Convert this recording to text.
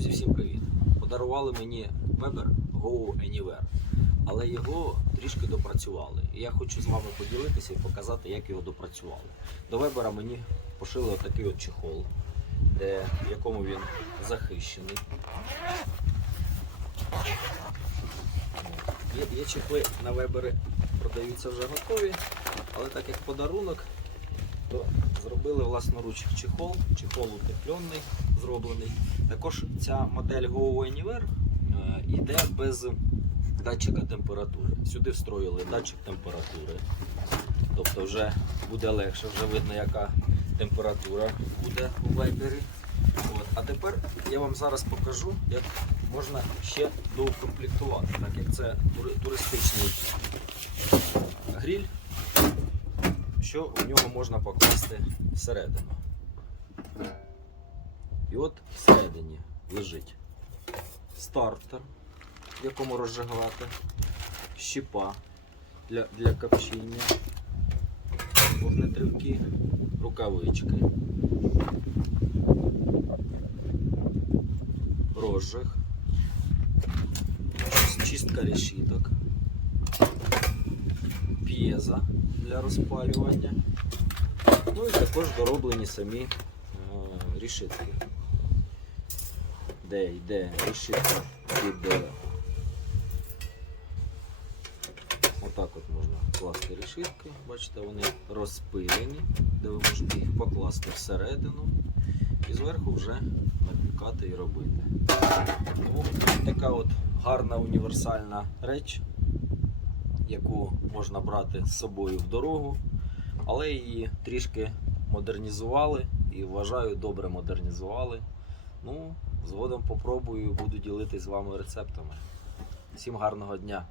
Друзі, всім привіт! Подарували мені Weber Go Anywhere, але його трішки допрацювали. І я хочу з вами поділитися і показати, як його допрацювали. До Weber мені пошили отакий от чехол, де, в якому він захищений. Є, є чехли на Weber продаються вже готові, але так як подарунок, то зробили власноруч чехол, чехол утеплений, зроблений. Також ця модель Go Anywhere е, йде без датчика температури. Сюди встроїли датчик температури. Тобто вже буде легше, вже видно, яка температура буде у вайбері. От. А тепер я вам зараз покажу, як можна ще доукомплектувати, так як це туристичний гріль що у нього можна покласти всередину. І от всередині лежить стартер, в якому розжигати, щіпа для, для копчення, вогнетривки, рукавички, розжиг, чистка решіток, п'єза для розпалювання. Ну і також дороблені самі е, рішитки. Де йде решітка під. е, Отак от можна класти решітки. Бачите, вони розпилені, де ви можете їх покласти всередину і зверху вже напікати і робити. Тому така от гарна універсальна реч яку можна брати з собою в дорогу, але її трішки модернізували і вважаю, добре модернізували. Ну, згодом попробую, буду ділитись з вами рецептами. Всім гарного дня!